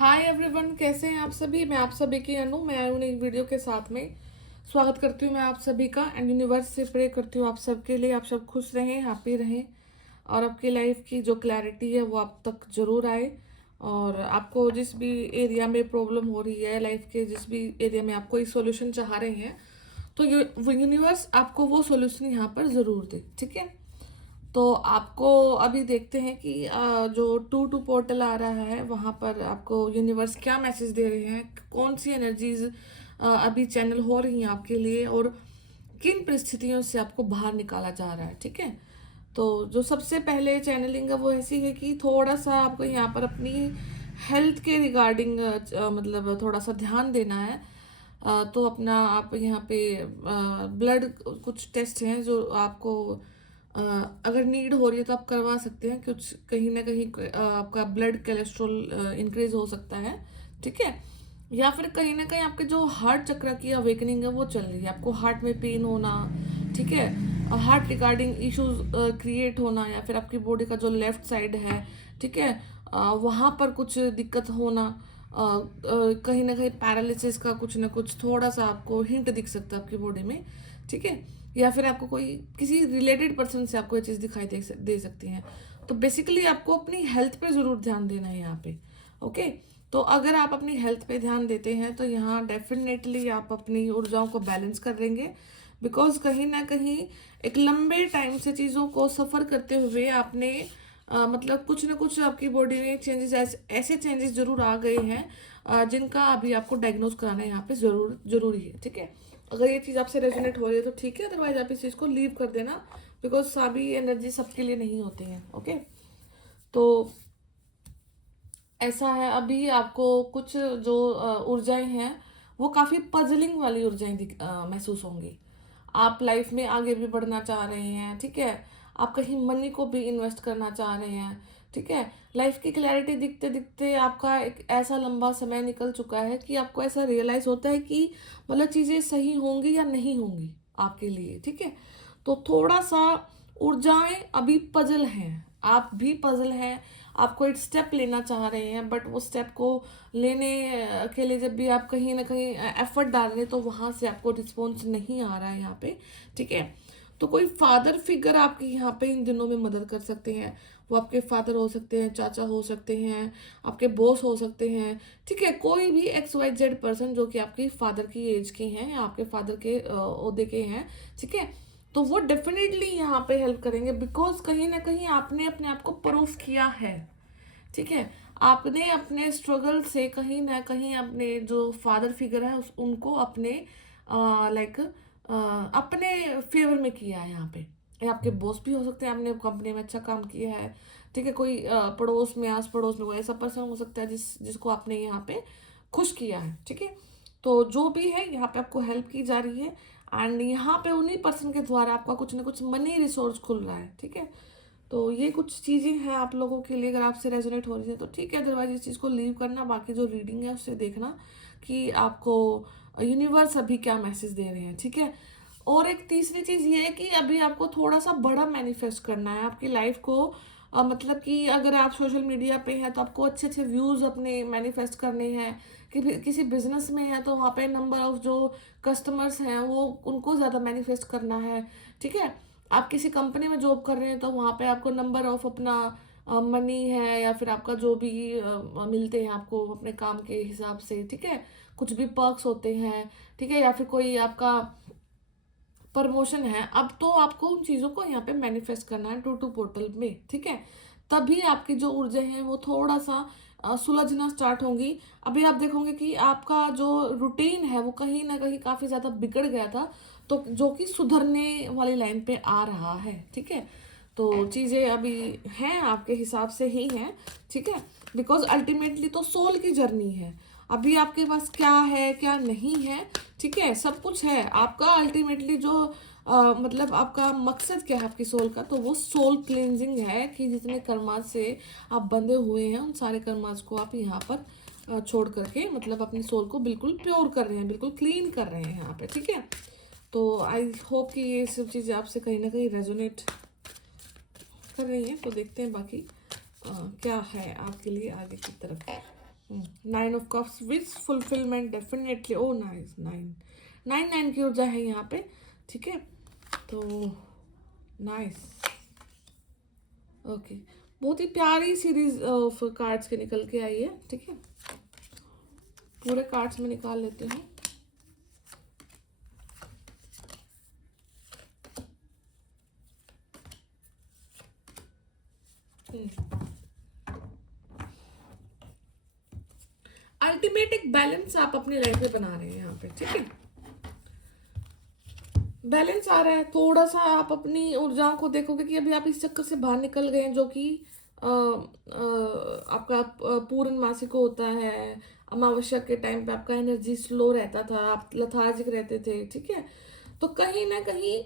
Hi everyone, कैसे हैं आप सभी। मैं आप सभी की अनु, मैं आई हूँ एक वीडियो के साथ में। स्वागत करती हूँ मैं आप सभी का एंड यूनिवर्स से प्रे करती हूँ आप सबके लिए, आप सब खुश रहें, हैप्पी रहें और आपकी लाइफ की जो क्लैरिटी है वो आप तक जरूर आए। और आपको जिस भी एरिया में प्रॉब्लम हो रही है, लाइफ के जिस भी एरिया में आप कोई सोल्यूशन चाह रहे हैं, तो यूनिवर्स आपको वो सोल्यूशन यहाँ पर ज़रूर दे। ठीक है, तो आपको अभी देखते हैं कि जो टू टू पोर्टल आ रहा है वहाँ पर आपको यूनिवर्स क्या मैसेज दे रहे हैं, कौन सी एनर्जीज अभी चैनल हो रही हैं आपके लिए और किन परिस्थितियों से आपको बाहर निकाला जा रहा है। ठीक है, तो जो सबसे पहले चैनलिंग है वो ऐसी है कि थोड़ा सा आपको यहाँ पर अपनी हेल्थ के रिगार्डिंग मतलब थोड़ा सा ध्यान देना है। तो अपना आप यहाँ पे ब्लड कुछ टेस्ट हैं जो आपको अ, अगर नीड हो रही है तो आप करवा सकते हैं। कुछ कहीं ना कहीं आपका ब्लड कोलेस्ट्रॉल इंक्रीज हो सकता है। ठीक है, या फिर कहीं ना कहीं आपके जो हार्ट चक्र की अवेकनिंग है वो चल रही है, आपको हार्ट में पेन होना। ठीक है, हार्ट रिगार्डिंग इश्यूज क्रिएट होना, या फिर आपकी बॉडी का जो लेफ्ट साइड है, ठीक है, वहाँ पर कुछ दिक्कत होना। कहीं ना कहीं पैरालिसिस का कुछ ना कुछ थोड़ा सा आपको हिंट दिख सकता है आपकी बॉडी में। ठीक है, या फिर आपको कोई किसी रिलेटेड पर्सन से आपको ये चीज़ दिखाई दे सकती है। तो बेसिकली आपको अपनी हेल्थ पे ज़रूर ध्यान देना है यहाँ पे। ओके, तो अगर आप अपनी हेल्थ पे ध्यान देते हैं तो यहाँ डेफिनेटली आप अपनी ऊर्जाओं को बैलेंस कर लेंगे। बिकॉज कहीं ना कहीं एक लंबे टाइम से चीज़ों को सफ़र करते हुए आपने मतलब कुछ ना कुछ आपकी बॉडी में चेंजेस, ऐसे चेंजेस जरूर आ गए हैं जिनका अभी आपको डायग्नोज कराना यहाँ पे जरूरी है। ठीक है, अगर ये चीज़ आपसे रेजोनेट हो रही है तो ठीक है, अदरवाइज आप इस चीज़ को लीव कर देना। बिकॉज सभी एनर्जी सबके लिए नहीं होती है। ओके, तो ऐसा है, अभी आपको कुछ जो ऊर्जाएं हैं वो काफ़ी पजलिंग वाली ऊर्जाएं महसूस होंगी। आप लाइफ में आगे भी बढ़ना चाह रहे हैं। ठीक है, आप कहीं मनी को भी इन्वेस्ट करना चाह रहे हैं। ठीक है, लाइफ की क्लैरिटी दिखते दिखते आपका एक ऐसा लंबा समय निकल चुका है कि आपको ऐसा रियलाइज होता है कि मतलब चीज़ें सही होंगी या नहीं होंगी आपके लिए। ठीक है, तो थोड़ा सा ऊर्जाएं अभी पजल हैं, आप भी पजल हैं। आप कोई स्टेप लेना चाह रहे हैं बट वो स्टेप को लेने के लिए जब भी आप कहीं ना कहीं एफर्ट डाल रहे हैं तो वहाँ से आपको रिस्पॉन्स नहीं आ रहा है यहाँ पे। ठीक है, तो कोई फादर फिगर आपके यहाँ पे इन दिनों में मदद कर सकते हैं। वो आपके फादर हो सकते हैं, चाचा हो सकते हैं, आपके बॉस हो सकते हैं। ठीक है, कोई भी XYZ पर्सन जो कि आपकी फादर की एज के हैं या आपके फादर के ओहदे के हैं। ठीक है, तो वो डेफिनेटली यहाँ पे हेल्प करेंगे। बिकॉज कहीं ना कहीं आपने अपने आप को प्रूफ किया है। ठीक है, आपने अपने स्ट्रगल से कहीं ना कहीं अपने जो फादर फिगर है उनको अपने लाइक अपने फेवर में किया है यहाँ पे। ये आपके बॉस भी हो सकते हैं, आपने कंपनी में अच्छा काम किया है। ठीक है, कोई पड़ोस में, आस पड़ोस में कोई ऐसा पर्सन हो सकता है जिसको आपने यहाँ पे खुश किया है। ठीक है, तो जो भी है यहाँ पे आपको हेल्प की जा रही है एंड यहाँ पे उन्हीं पर्सन के द्वारा आपका कुछ ना कुछ मनी रिसोर्स खुल रहा है। ठीक है, तो ये कुछ चीज़ें हैं आप लोगों के लिए, अगर आपसे रेजोनेट हो रही है तो ठीक है, अदरवाइज इस चीज़ को लीव करना। बाकी जो रीडिंग है उससे देखना कि आपको यूनिवर्स अभी क्या मैसेज दे रहे हैं। ठीक है, और एक तीसरी चीज़ ये है कि अभी आपको थोड़ा सा बड़ा मैनिफेस्ट करना है आपकी लाइफ को। मतलब कि अगर आप सोशल मीडिया पे हैं तो आपको अच्छे अच्छे व्यूज़ अपने मैनिफेस्ट करने हैं। कि किसी बिजनेस में है तो वहाँ पे नंबर ऑफ जो कस्टमर्स हैं वो उनको ज़्यादा मैनिफेस्ट करना है। ठीक है, आप किसी कंपनी में जॉब कर रहे हैं तो वहाँ पे आपको नंबर ऑफ अपना मनी है या फिर आपका जो भी मिलते हैं आपको अपने काम के हिसाब से। ठीक है, कुछ भी पर्क्स होते हैं। ठीक है, या फिर कोई आपका प्रमोशन है, अब तो आपको उन चीज़ों को यहाँ पे मैनिफेस्ट करना है टू टू पोर्टल में। ठीक है, तभी आपकी जो ऊर्जा है वो थोड़ा सा सुलझना स्टार्ट होंगी। अभी आप देखोगे कि आपका जो रूटीन है वो कहीं ना कहीं काफ़ी ज़्यादा बिगड़ गया था, तो जो कि सुधरने वाली लाइन पे आ रहा है। ठीक है, तो चीज़ें अभी हैं आपके हिसाब से ही हैं। ठीक है, बिकॉज अल्टीमेटली तो सोल की जर्नी है। अभी आपके पास क्या है क्या नहीं है, ठीक है, सब कुछ है आपका। अल्टीमेटली जो मतलब आपका मकसद क्या है आपकी सोल का, तो वो सोल क्लींजिंग है कि जितने कर्मास से आप बंधे हुए हैं उन सारे कर्मास को आप यहाँ पर छोड़ करके मतलब अपनी सोल को बिल्कुल प्योर कर रहे हैं, बिल्कुल क्लीन कर रहे हैं यहाँ पे। ठीक है, तो आई होप कि ये सब चीज़ें आपसे कहीं ना कहीं रेजोनेट कर रही हैं। तो देखते हैं बाकी क्या है आपके लिए आगे की तरफ। Nine of cups, wish fulfilment definitely. Oh nice, nine, nine nine की ऊर्जा है यहाँ पे, ठीक है। तो नाइस, ओके, बहुत ही प्यारी सीरीज ऑफ कार्ड्स के निकल के आई है, ठीक है। पूरे कार्ड्स में निकाल लेते हैं। अल्टीमेट एक बैलेंस आप अपनी लाइफ में बना रहे हैं यहाँ पे, ठीक है। बैलेंस आ रहा है, थोड़ा सा आप अपनी ऊर्जाओं को देखोगे कि अभी आप इस चक्कर से बाहर निकल गए हैं, जो कि आपका पूर्ण मासिक होता है। अमावस्या के टाइम पे आपका एनर्जी स्लो रहता था, आप लथार्जिक रहते थे, ठीक है। तो कहीं ना कहीं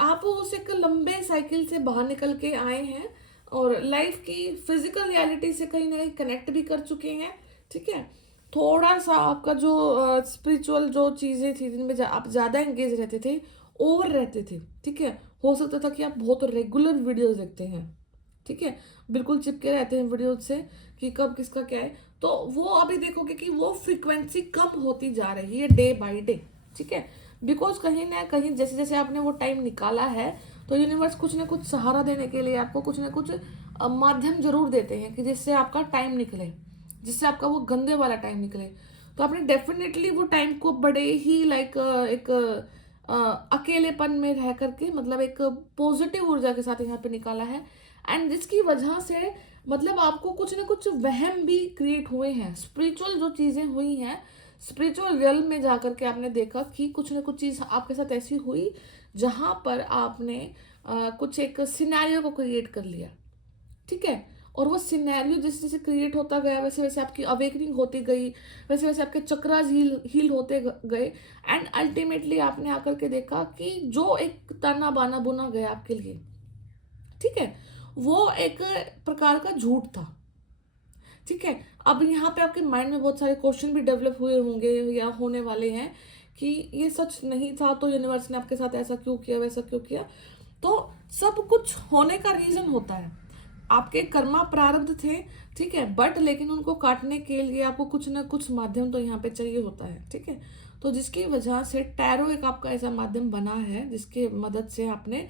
आप उस एक लंबे साइकिल से बाहर निकल के आए हैं और लाइफ की फिजिकल रियलिटी से कहीं ना कहीं कनेक्ट भी कर चुके हैं, ठीक है। थोड़ा सा आपका जो स्पिरिचुअल जो चीज़ें थी जिनमें आप ज़्यादा एंगेज रहते थे, ओवर रहते थे, ठीक है। हो सकता था कि आप बहुत रेगुलर वीडियोस देखते हैं, ठीक है, बिल्कुल चिपके रहते हैं वीडियो से कि कब किसका क्या है। तो वो अभी देखोगे कि वो फ्रीक्वेंसी कम होती जा रही है डे बाय डे, ठीक है। बिकॉज कहीं ना कहीं जैसे जैसे आपने वो टाइम निकाला है, तो यूनिवर्स कुछ ना कुछ सहारा देने के लिए आपको कुछ ना कुछ माध्यम जरूर देते हैं कि जिससे आपका टाइम निकले, जिससे आपका वो गंदे वाला टाइम निकले। तो आपने डेफिनेटली वो टाइम को बड़े ही लाइक एक अकेलेपन में रह करके, मतलब एक पॉजिटिव ऊर्जा के साथ यहाँ पे निकाला है। एंड जिसकी वजह से मतलब आपको कुछ ना कुछ वहम भी क्रिएट हुए हैं, स्पिरिचुअल जो चीज़ें हुई हैं, स्पिरिचुअल रियल में जा करके आपने देखा कि कुछ ना कुछ चीज़ आपके साथ ऐसी हुई जहाँ पर आपने कुछ एक सिनेरियो को क्रिएट कर लिया, ठीक है। और वो सिनेरियो जैसे जैसे क्रिएट होता गया, वैसे वैसे आपकी अवेकनिंग होती गई, वैसे वैसे आपके चक्रास हील होते गए। एंड अल्टीमेटली आपने आकर के देखा कि जो एक ताना बाना बुना गया आपके लिए, ठीक है, वो एक प्रकार का झूठ था, ठीक है। अब यहाँ पे आपके माइंड में बहुत सारे क्वेश्चन भी डेवलप हुए होंगे या होने वाले हैं कि ये सच नहीं था, तो यूनिवर्स ने आपके साथ ऐसा क्यों किया, वैसा क्यों किया। तो सब कुछ होने का रीजन होता है, आपके कर्मा प्रारब्ध थे, ठीक है, बट लेकिन उनको काटने के लिए आपको कुछ ना कुछ माध्यम तो यहाँ पे चाहिए होता है, ठीक है। तो जिसकी वजह से टैरो एक आपका ऐसा माध्यम बना है जिसके मदद से आपने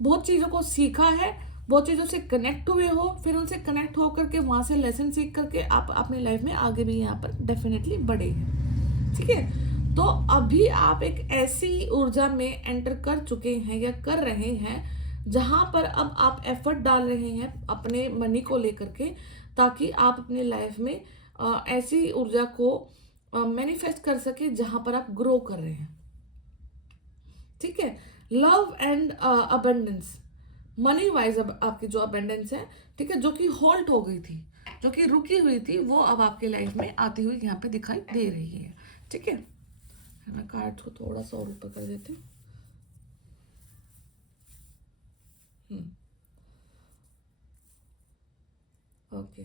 बहुत चीज़ों को सीखा है, बहुत चीज़ों से कनेक्ट हुए हो, फिर उनसे कनेक्ट होकर के वहाँ से लेसन सीख करके आप अपनी लाइफ में आगे भी यहाँ पर डेफिनेटली बढ़े हैं, ठीक है। तो अभी आप एक ऐसी ऊर्जा में एंटर कर चुके हैं या कर रहे हैं जहां पर अब आप एफर्ट डाल रहे हैं अपने मनी को लेकर के, ताकि आप अपने लाइफ में ऐसी ऊर्जा को मैनिफेस्ट कर सके जहां पर आप ग्रो कर रहे हैं, ठीक है। Love and abundance, money wise अब आपकी जो अबंडेंस है, ठीक है, जो कि हॉल्ट हो गई थी, जो कि रुकी हुई थी, वो अब आपके लाइफ में आती हुई यहाँ पे दिखाई दे रही है, ठीक है। मैं कार्ड को थोड़ा सा और ऊपर कर देती हूँ। ओके,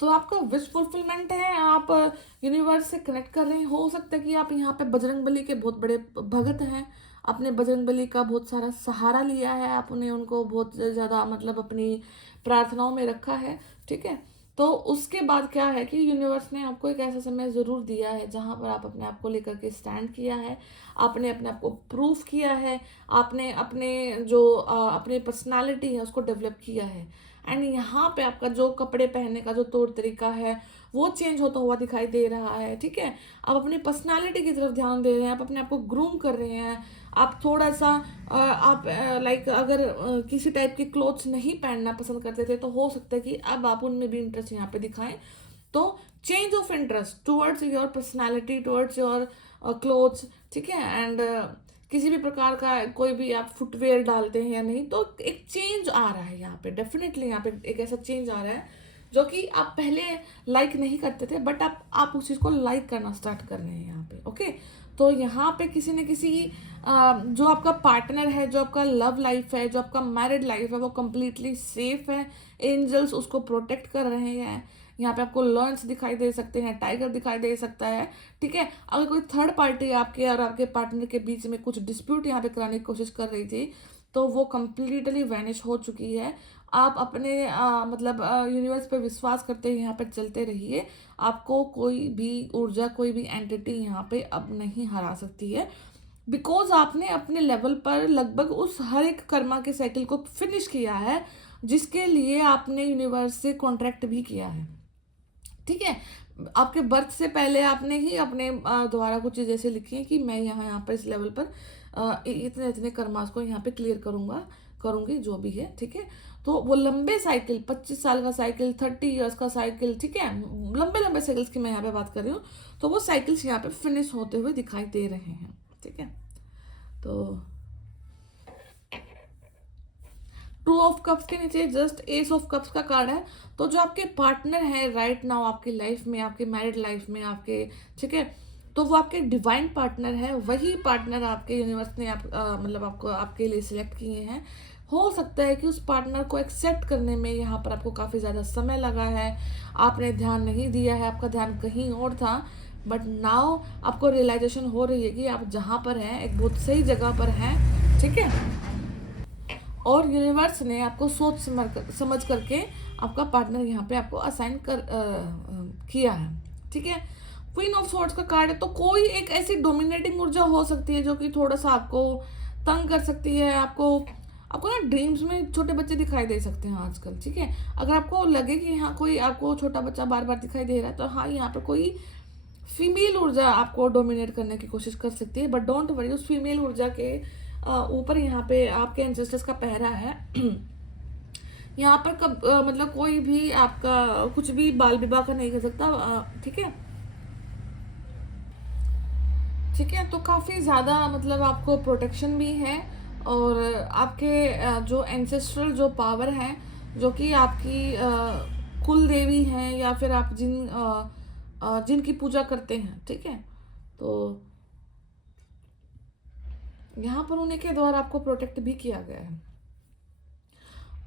तो आपका विश फुलफिलमेंट है, आप यूनिवर्स से कनेक्ट कर रहे हैं। हो सकता है कि आप यहाँ पे बजरंग बली के बहुत बड़े भगत हैं, आपने बजरंग बली का बहुत सारा सहारा लिया है, आपने उनको बहुत ज़्यादा मतलब अपनी प्रार्थनाओं में रखा है, ठीक है। तो उसके बाद क्या है कि यूनिवर्स ने आपको एक ऐसा समय ज़रूर दिया है जहाँ पर आप अपने आप को लेकर के स्टैंड किया है, आपने अपने आप को प्रूफ किया है, आपने अपने जो अपनी पर्सनालिटी है उसको डेवलप किया है। एंड यहाँ पे आपका जो कपड़े पहनने का जो तौर तरीका है वो चेंज होता हुआ दिखाई दे रहा है, ठीक है। आप अपनी पर्सनालिटी की तरफ ध्यान दे रहे हैं, आप अपने आप को ग्रूम कर रहे हैं। आप थोड़ा सा आप लाइक अगर किसी टाइप के क्लोथ्स नहीं पहनना पसंद करते थे, तो हो सकता है कि अब आप उनमें भी इंटरेस्ट यहाँ पे दिखाएं। तो change of interest towards your personality, towards your clothes, ठीक है। एंड किसी भी प्रकार का कोई भी आप फुटवेयर डालते हैं या नहीं, तो एक चेंज आ रहा है यहाँ पे, डेफिनेटली यहाँ पे एक ऐसा चेंज आ रहा है जो कि आप पहले लाइक नहीं करते थे, बट आप उस चीज़ को लाइक करना स्टार्ट कर रहे हैं यहाँ पे, ओके। तो यहाँ पे किसी न किसी जो आपका पार्टनर है, जो आपका लव लाइफ है, जो आपका मैरिड लाइफ है, वो कम्प्लीटली सेफ है, एंजल्स उसको प्रोटेक्ट कर रहे हैं। यहाँ पे आपको लॉयंस दिखाई दे सकते हैं, टाइगर दिखाई दे सकता है, ठीक है। अगर कोई थर्ड पार्टी आपके और आपके पार्टनर के बीच में कुछ डिस्प्यूट यहाँ पे कराने की कोशिश कर रही थी, तो वो कम्प्लीटली वैनिश हो चुकी है। आप अपने मतलब यूनिवर्स पे विश्वास करते हैं, यहाँ पे चलते रहिए। आपको कोई भी ऊर्जा, कोई भी एंटिटी यहाँ पे अब नहीं हरा सकती है, बिकॉज आपने अपने लेवल पर लगभग उस हर एक कर्मा के साइकिल को फिनिश किया है, जिसके लिए आपने यूनिवर्स से कॉन्ट्रैक्ट भी किया है। ठीक है, आपके बर्थ से पहले आपने ही अपने द्वारा कुछ चीज़ ऐसे लिखी है कि मैं यहाँ पर इस लेवल पर इतने इतने कर्मास को यहाँ पे क्लियर करूँगी, जो भी है। ठीक है, तो वो लंबे साइकिल, 25 साल का साइकिल, 30 ईयर्स का साइकिल, ठीक है, लंबे लंबे साइकिल्स की मैं यहाँ पे बात कर रही हूँ, तो वो साइकिल्स यहाँ पे फिनिश होते हुए दिखाई दे रहे हैं। ठीक है, तो टू ऑफ कप्स के नीचे जस्ट एस ऑफ कप्स का कार्ड है। तो जो आपके पार्टनर है राइट नाउ आपकी लाइफ में, आपके मैरिड लाइफ में आपके, ठीक है, तो वो आपके डिवाइन पार्टनर है। वही पार्टनर आपके यूनिवर्स ने मतलब आपको आपके लिए सिलेक्ट किए हैं। हो सकता है कि उस पार्टनर को एक्सेप्ट करने में यहाँ पर आपको काफ़ी ज़्यादा समय लगा है, आपने ध्यान नहीं दिया है, आपका ध्यान कहीं और था, बट नाउ आपको रियलाइजेशन हो रही है कि आप जहाँ पर हैं एक बहुत सही जगह पर हैं। ठीक है, और यूनिवर्स ने आपको सोच समझ करके आपका पार्टनर यहाँ पे आपको असाइन किया है। ठीक है, क्वीन ऑफ स्वॉर्ड्स का कार्ड है। तो कोई एक ऐसी डोमिनेटिंग ऊर्जा हो सकती है जो कि थोड़ा सा आपको तंग कर सकती है। आपको ना ड्रीम्स में छोटे बच्चे दिखाई दे सकते हैं आजकल। ठीक है, अगर आपको लगे कि हाँ कोई आपको छोटा बच्चा बार बार दिखाई दे रहा है, तो हाँ यहाँ पर कोई फीमेल ऊर्जा आपको डोमिनेट करने की कोशिश कर सकती है, बट डोंट वरी, उस फीमेल ऊर्जा के ऊपर यहाँ पे आपके एंसेस्टर्स का पहरा है। यहाँ पर मतलब कोई भी आपका कुछ भी बाल विवाह का नहीं कर सकता। ठीक है, ठीक है, तो काफ़ी ज़्यादा मतलब आपको प्रोटेक्शन भी है, और आपके जो एंसेस्ट्रल जो पावर है, जो कि आपकी कुल देवी हैं, या फिर आप जिनकी पूजा करते हैं। ठीक है, तो यहाँ पर उन्हीं के द्वारा आपको प्रोटेक्ट भी किया गया है।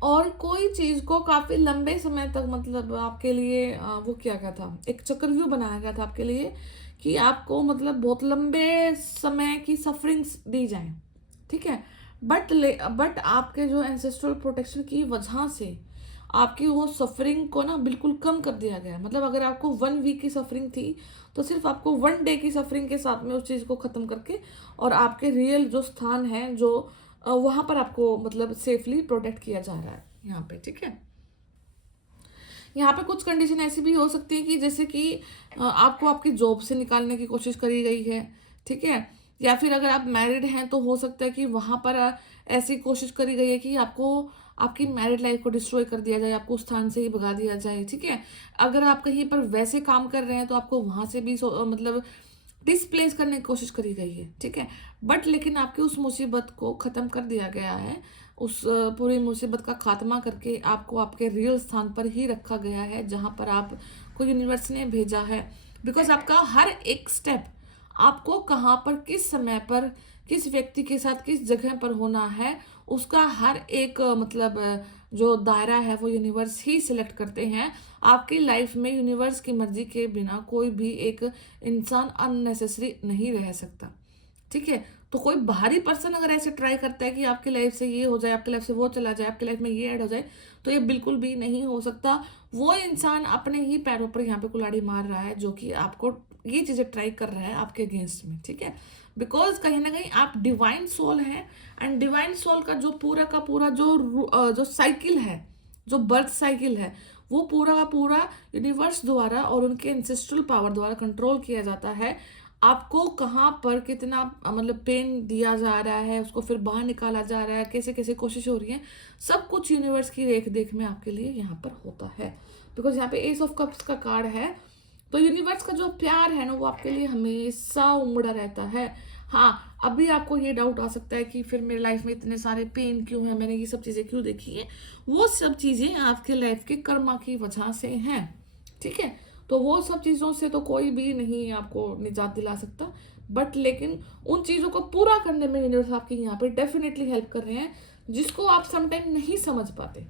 और कोई चीज़ को काफ़ी लंबे समय तक मतलब आपके लिए वो किया गया था, एक चक्रव्यूह बनाया गया था आपके लिए, कि आपको मतलब बहुत लंबे समय की सफरिंग्स दी जाए। ठीक है, बट आपके जो एंसेस्ट्रल प्रोटेक्शन की वजह से आपकी वो सफरिंग को ना बिल्कुल कम कर दिया गया। मतलब अगर आपको 1 वीक की सफरिंग थी, तो सिर्फ आपको 1 डे की सफरिंग के साथ में उस चीज़ को ख़त्म करके, और आपके रियल जो स्थान है जो वहाँ पर आपको मतलब सेफली प्रोटेक्ट किया जा रहा है यहाँ पे। ठीक है, यहाँ पे कुछ कंडीशन ऐसी भी हो सकती है कि जैसे कि आपको आपकी जॉब से निकालने की कोशिश करी गई है। ठीक है, या फिर अगर आप मैरिड हैं तो हो सकता है कि वहाँ पर ऐसी कोशिश करी गई है कि आपको आपकी मैरिड लाइफ को डिस्ट्रॉय कर दिया जाए, आपको उस स्थान से ही भगा दिया जाए। ठीक है, अगर आप कहीं पर वैसे काम कर रहे हैं तो आपको वहाँ से भी मतलब डिसप्लेस करने की कोशिश करी गई है। ठीक है, बट लेकिन आपकी उस मुसीबत को ख़त्म कर दिया गया है। उस पूरी मुसीबत का खात्मा करके आपको आपके रियल स्थान पर ही रखा गया है, जहाँ पर आपको यूनिवर्स ने भेजा है। बिकॉज आपका हर एक स्टेप, आपको कहाँ पर, किस समय पर, किस व्यक्ति के साथ, किस जगह पर होना है, उसका हर एक मतलब जो दायरा है वो यूनिवर्स ही सिलेक्ट करते हैं। आपकी लाइफ में यूनिवर्स की मर्जी के बिना कोई भी एक इंसान अननेसेसरी नहीं रह सकता। ठीक है, तो कोई बाहरी पर्सन अगर ऐसे ट्राई करता है कि आपकी लाइफ से ये हो जाए, आपकी लाइफ से वो चला जाए, आपकी लाइफ में ये ऐड हो जाए, तो ये बिल्कुल भी नहीं हो सकता। वो इंसान अपने ही पैरों पर यहाँ पे कुल्हाड़ी मार रहा है, जो कि आपको ये चीज़ें ट्राई कर रहा है आपके अगेंस्ट में। ठीक है, बिकॉज कहीं ना कहीं आप डिवाइन सोल हैं, एंड डिवाइन सोल का जो पूरा का पूरा जो साइकिल है, जो बर्थ साइकिल है, वो पूरा का पूरा यूनिवर्स द्वारा और उनके एंसेस्ट्रल पावर द्वारा कंट्रोल किया जाता है। आपको कहाँ पर कितना मतलब पेन दिया जा रहा है, उसको फिर बाहर निकाला जा रहा है, कैसे कैसे कोशिश हो रही है, सब कुछ यूनिवर्स की रेख देख में आपके लिए यहाँ पर होता है। बिकॉज यहाँ पे एस ऑफ कप्स का कार्ड है, तो यूनिवर्स का जो प्यार है ना वो आपके लिए हमेशा उमड़ा रहता है। हाँ, अभी आपको ये डाउट आ सकता है कि फिर मेरी लाइफ में इतने सारे पेन क्यों है, मैंने ये सब चीज़ें क्यों देखी है। वो सब चीज़ें आपके लाइफ के कर्मा की वजह से हैं। ठीक है, तो वो सब चीज़ों से तो कोई भी नहीं आपको निजात दिला सकता, बट लेकिन उन चीज़ों को पूरा करने में यूनिवर्स आपकी यहाँ पे डेफिनेटली हेल्प कर रहे हैं, जिसको आप समटाइम नहीं समझ पाते।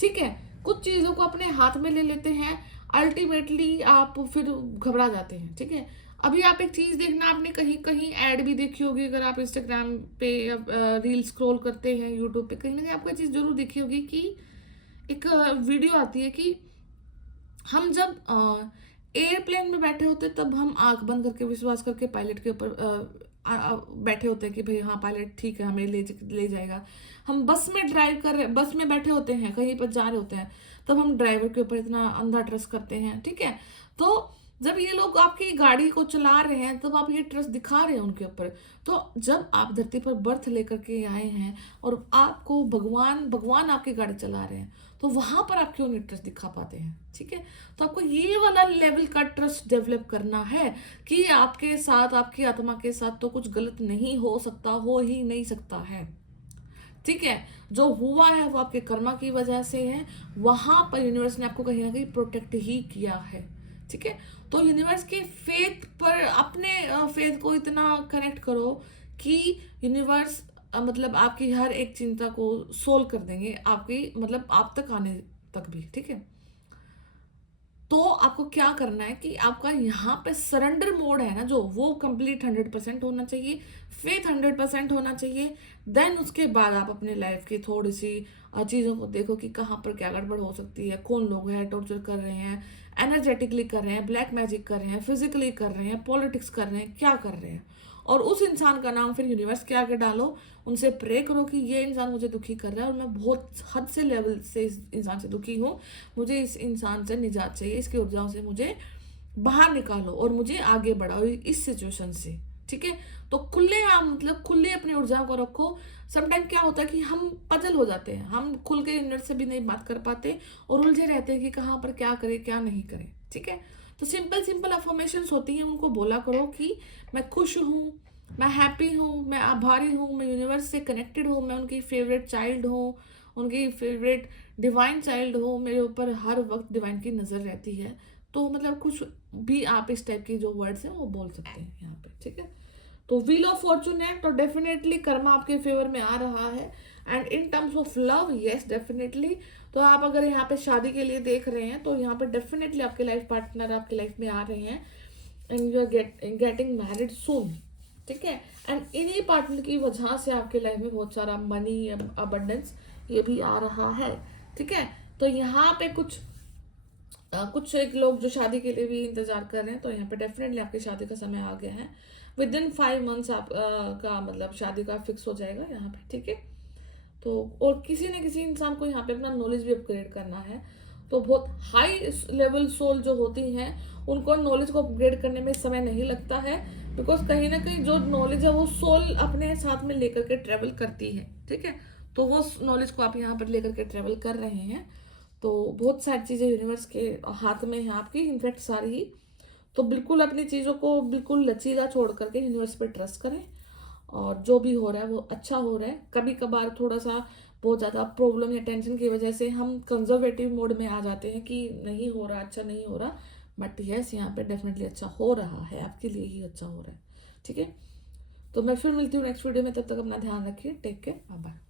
ठीक है, कुछ चीज़ों को अपने हाथ में ले लेते हैं, अल्टीमेटली आप फिर घबरा जाते हैं। ठीक है, अभी आप एक चीज देखना, आपने कहीं कहीं ऐड भी देखी होगी, अगर आप इंस्टाग्राम पे या रील स्क्रॉल करते हैं यूट्यूब पे, कहीं ना कहीं आपको ये चीज जरूर देखी होगी कि एक वीडियो आती है कि हम जब एयरप्लेन में बैठे होते तब हम आंख बंद करके विश्वास करके पायलट के ऊपर बैठे होते हैं कि भाई हाँ पायलट ठीक है हमें ले जाएगा। हम बस में ड्राइव कर रहे, बस में बैठे होते हैं, कहीं पर जा रहे होते हैं, तब हम ड्राइवर के ऊपर इतना अंधा ट्रस्ट करते हैं, ठीक है। तो जब ये लोग आपकी गाड़ी को चला रहे हैं तब आप ये ट्रस्ट दिखा रहे हैं उनके ऊपर। तो जब आप धरती पर बर्थ लेकर के आए हैं और आपको भगवान भगवान आपकी गाड़ी चला रहे हैं, तो वहां पर आप क्यों नहीं ट्रस्ट दिखा पाते हैं, ठीक है। तो आपको ये वाला लेवल का ट्रस्ट डेवलप करना है कि आपके साथ, आपकी आत्मा के साथ तो कुछ गलत नहीं हो सकता, हो ही नहीं सकता है, ठीक है। जो हुआ है वो आपके कर्मा की वजह से है, वहां पर यूनिवर्स ने आपको कहीं ना कहीं प्रोटेक्ट ही किया है, ठीक है। तो यूनिवर्स के फेथ पर, अपने फेथ को इतना कनेक्ट करो कि यूनिवर्स मतलब आपकी हर एक चिंता को सोल्व कर देंगे, आपकी मतलब आप तक आने तक भी, ठीक है। तो आपको क्या करना है कि आपका यहाँ पे सरेंडर मोड है ना जो, वो कंप्लीट 100% होना चाहिए, फेथ 100% होना चाहिए। देन उसके बाद आप अपने लाइफ की थोड़ी सी चीज़ों को देखो कि कहाँ पर क्या गड़बड़ हो सकती है, कौन लोग हैं टॉर्चर कर रहे हैं, एनर्जेटिकली कर रहे हैं, ब्लैक मैजिक कर रहे हैं, फिजिकली कर रहे हैं, पॉलिटिक्स कर रहे हैं, क्या कर रहे हैं। और उस इंसान का नाम फिर यूनिवर्स के आगे डालो, उनसे प्रे करो कि ये इंसान मुझे दुखी कर रहा है और मैं बहुत हद से लेवल से इस इंसान से दुखी हूँ, मुझे इस इंसान से निजात चाहिए, इसकी ऊर्जाओं से मुझे बाहर निकालो और मुझे आगे बढ़ाओ इस सिचुएशन से, ठीक है। तो खुले आप मतलब खुले अपनी ऊर्जाओं को रखो। समटाइम क्या होता है कि हम पजल हो जाते हैं, हम खुल के यूनिवर्स से भी नहीं बात कर पाते और उलझे रहते हैं कि कहाँ पर क्या करें क्या नहीं करें, ठीक है। तो सिंपल सिंपल अफर्मेशंस होती हैं, उनको बोला करो कि मैं खुश हूँ, मैं हैप्पी हूँ, मैं आभारी हूँ, मैं यूनिवर्स से कनेक्टेड हूँ, मैं उनकी फेवरेट चाइल्ड हूँ, उनकी फेवरेट डिवाइन चाइल्ड हूँ, मेरे ऊपर हर वक्त डिवाइन की नज़र रहती है। तो मतलब कुछ भी आप इस टाइप की जो वर्ड्स हैं वो बोल सकते हैं यहाँ पे, ठीक है। तो व्हील ऑफ फॉर्चून है तो डेफिनेटली कर्मा आपके फेवर में आ रहा है। And in terms of love, yes definitely. तो आप अगर यहाँ पे शादी के लिए देख रहे हैं तो यहाँ पे डेफिनेटली आपके लाइफ पार्टनर आपके लाइफ में आ रहे हैं and you are getting married soon, ठीक है। एंड इन्हीं पार्टनर की वजह से आपके लाइफ में बहुत सारा मनी अबंडेंस ये भी आ रहा है, ठीक है। तो यहाँ पे कुछ एक लोग जो शादी के लिए भी इंतजार कर रहे हैं, तो यहाँ पे डेफिनेटली आपकी शादी का समय आ गया है। विद इन 5 मंथ्स आप का मतलब शादी का फिक्स हो जाएगा यहाँ पे, ठीक है। तो और किसी न किसी इंसान को यहाँ पे अपना नॉलेज भी अपग्रेड करना है। तो बहुत हाई लेवल सोल जो होती हैं उनको नॉलेज को अपग्रेड करने में समय नहीं लगता है, बिकॉज कहीं ना कहीं जो नॉलेज है वो सोल अपने साथ में लेकर के ट्रेवल करती है, ठीक है। तो वो नॉलेज को आप यहाँ पर लेकर के ट्रेवल कर रहे हैं। तो बहुत सारी चीज़ें यूनिवर्स के हाथ में है आपकी, इनफैक्ट सारी ही। तो बिल्कुल अपनी चीज़ों को बिल्कुल लचीला छोड़ करके यूनिवर्स पे ट्रस्ट करें, और जो भी हो रहा है वो अच्छा हो रहा है। कभी कभार थोड़ा सा बहुत ज़्यादा प्रॉब्लम या टेंशन की वजह से हम कंजर्वेटिव मोड में आ जाते हैं कि नहीं हो रहा, अच्छा नहीं हो रहा, बट यस यहाँ पे डेफिनेटली अच्छा हो रहा है, आपके लिए ही अच्छा हो रहा है, ठीक है। तो मैं फिर मिलती हूँ नेक्स्ट वीडियो में, तब तक अपना ध्यान रखिए, टेक केयर, बाय बाय।